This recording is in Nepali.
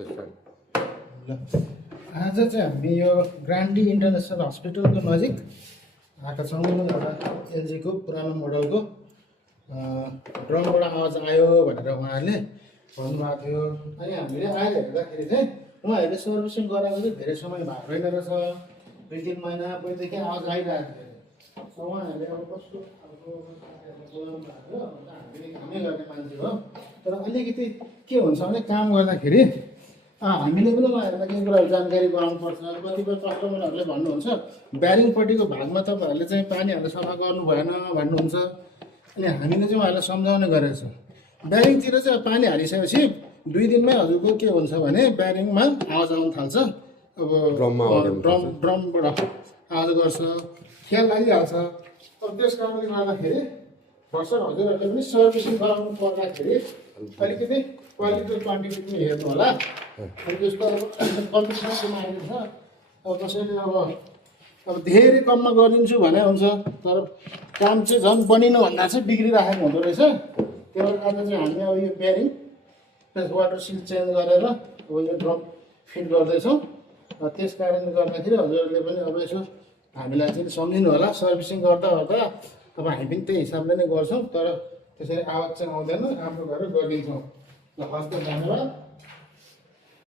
ल आज चाहिँ हामी यो ग्रान्डी इन्टरनेसनल हस्पिटलको नजिक आएका छौँ। एउटा एलजीको पुरानो मोडलको ड्रमबाट आवाज आयो भनेर उहाँहरूले भन्नुभएको थियो। अनि हामीले आएर हेर्दाखेरि चाहिँ उहाँहरूले सर्भिसिङ गराएको चाहिँ धेरै समय भएको रहेन रहेछ, 2-3 महिना पहिलेदेखि आवाज आइरहेको थियो। उहाँहरूले अब कस्तो खालको कामै गर्ने मान्छे हो। तर अलिकति के हुन्छ भने काम गर्दाखेरि हामीले पनि उहाँहरूलाई केही कुराहरू जानकारी गराउनुपर्छ। कतिपय कस्टमरहरूले भन्नुहुन्छ ब्यारिङपट्टिको भागमा तपाईँहरूले चाहिँ पानी हालेर सफा गर्नु भएन भन्नुहुन्छ। अनि हामीले चाहिँ उहाँहरूलाई सम्झाउने गरेको छ। ब्यारिङतिर चाहिँ पानी हालिसकेपछि 2 दिनमै हजुरको के हुन्छ भने ब्यारिङमा आवाज आउनु थाल्छ। अब ड्रमबाट आवाज गर्छ, ख्याल लागिहाल्छ। अब त्यस कारणले गर्दाखेरि भर्खर हजुरहरूले पनि सर्भिसिङ गराउनु पर्दाखेरि अलिकति क्वालिटी क्वान्टिटी पनि हेर्नु होला। अनि त्यस्तो अब कम्पिटिसनमा आएको छ। अब कसैले अब धेरै कममा गरिदिन्छु भने हुन्छ, तर काम चाहिँ झन् बनिनु भन्दा चाहिँ बिग्रिराखेको हुँदो रहेछ। त्यसले गर्दा चाहिँ हामी अब यो ब्यारिङ प्लस वाटर सिल चेन्ज गरेर अब यो ड्रम फिट गर्दैछौँ। त्यस कारणले गर्दाखेरि हजुरहरूले पनि अब यसो हामीलाई चाहिँ सम्झिनु होला। सर्भिसिङ गर्दा अब हामी पनि त्यही हिसाबले नै गर्छौँ, तर त्यसरी आवाज चाहिँ आउँदैन, राम्रो गरेर गरिदिन्छौँ। ल हस् त, धन्यवाद।